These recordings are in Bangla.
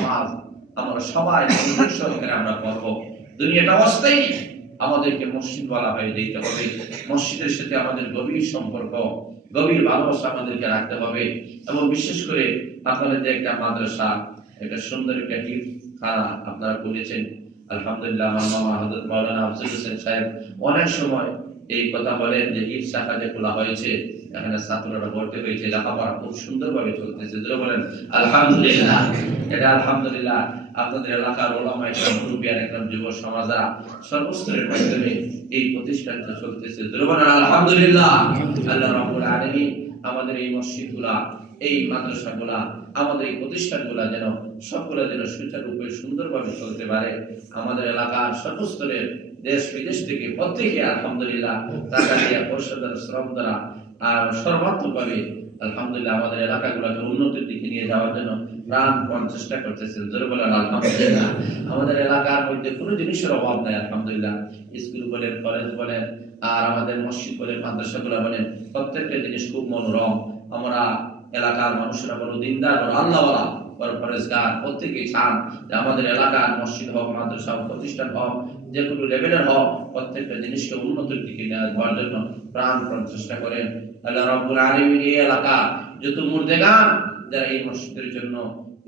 নামাজ আমরা সবাই মনোযোগ সহকারে আমরা পড়ব। দুনিয়াটা অস্থায়ী, আমাদেরকে মসজিদওয়ালা হয়ে যেতে হবে। মসজিদের সাথে আমাদের গভীর সম্পর্ক, গভীর ভালোবাসা আমাদেরকে রাখতে হবে। এবং বিশেষ করে আপনাদের যে একটা মাদ্রাসা, একটা সুন্দর একটা হিফখানা আপনারা খুলেছেন, আলহামদুলিল্লাহ। আমার মামা হযরত মাওলানা আফজল হোসেন সাহেব অনেক সময় এই কথা বলেন যে হিফ শাখা যে খোলা হয়েছে, এখানে ছাত্ররা ভর্তি হয়েছে, লেখাপড়া খুব সুন্দরভাবে চলতেছে। যারা বলেন আলহামদুলিল্লাহ। এটা আলহামদুলিল্লাহ আপনাদের এলাকার ওলামা একরাম, মুরব্বিয়ান একরাম, যুব সমাজরা সর্বস্তরের মাধ্যমে এই প্রতিষ্ঠানটা চলতেছে। যারা বলেন আলহামদুলিল্লাহ। আল্লাহ রাব্বুল আলামিন আমাদের এই মসজিদগুলা, এই মাদ্রাসাগুলা, আমাদের এই প্রতিষ্ঠানগুলা যেন সবগুলা যেন সুচারুরূপে সুন্দরভাবে চলতে পারে। আমাদের এলাকার সর্বস্তরের দেশ বিদেশ থেকে প্রত্যেকে আলহামদুলিল্লাহ টাকা দিয়ে, পয়সা দ্বারা, শ্রম দ্বারা আর সর্বাত্মকভাবে আলহামদুলিল্লাহ আমাদের এলাকাগুলোকে উন্নতির দিকে নিয়ে যাওয়ার জন্য প্রাণপণ চেষ্টা করতেছেন। জোরে বলেন আলহামদুলিল্লাহ। আমাদের এলাকার মধ্যে কোনো জিনিসের অভাব নাই আলহামদুলিল্লাহ। স্কুল বলেন, কলেজ বলেন, আর আমাদের মসজিদ বলেন, মাদ্রাসাগুলো বলেন, প্রত্যেকটা জিনিস খুব মনোরম। আমরা এলাকার মানুষেরা বড় দিনদার, বড় আল্লাহওয়ালা, বড় পরেজগার, প্রত্যেকেই চান যে আমাদের এলাকার মসজিদ হোক, মাদ্রাসা হোক, প্রতিষ্ঠান হোক, যে কোনো লেভেলের হোক, প্রত্যেকটা জিনিসকে উন্নতির দিকে নেওয়ার জন্য প্রাণপণ চেষ্টা করেন। আল্লাহ রাব্বুল আলামিন এই এলাকা যত মুর্দেগান যারা এই মসজিদের জন্য,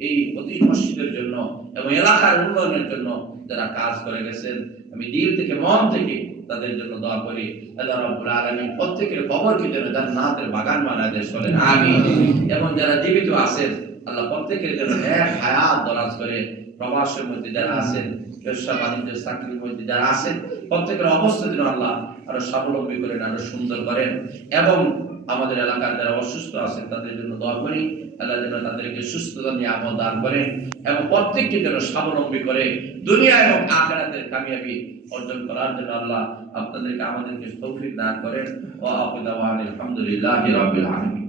এই প্রতি মসজিদের জন্য এবং এলাকার উন্নয়নের জন্য যারা কাজ করে গেছেন, আমি দিল থেকে, মন থেকে তাদের জন্য দোয়া করি। আল্লাহ রাব্বুল আলামিন প্রত্যেকের কবরকে যেন জান্নাতের বাগান বানায় দেন, বলেন আমিন। এবং যারা জীবিত আছেন, আল্লাহ প্রত্যেকের জন্য এক হায়াত দরাজ করে। প্রবাসের মধ্যে যারা আছেন, ব্যবসা বাণিজ্য চাকরির মধ্যে যারা আছেন, প্রত্যেকের অবস্থা যেন আল্লাহ আরো স্বাবলম্বী করেন, আরো সুন্দর করেন। এবং আমাদের এলাকার যারা অসুস্থ আছেন তাদের জন্য দোয়া করি, আল্লাহ যেন তাদেরকে সুস্থতা নিয়ে আমল দান করেন এবং প্রত্যেককে যেন স্বাবলম্বী করে দুনিয়া এবং আখিরাতের কামিয়াবি অর্জন করার জন্য আল্লাহ আপনাদেরকে, আমাদেরকে তৌফিক দান করেন। ওয়া আখিরু দাওয়ানা আলহামদুলিল্লাহি রাব্বিল আলামিন।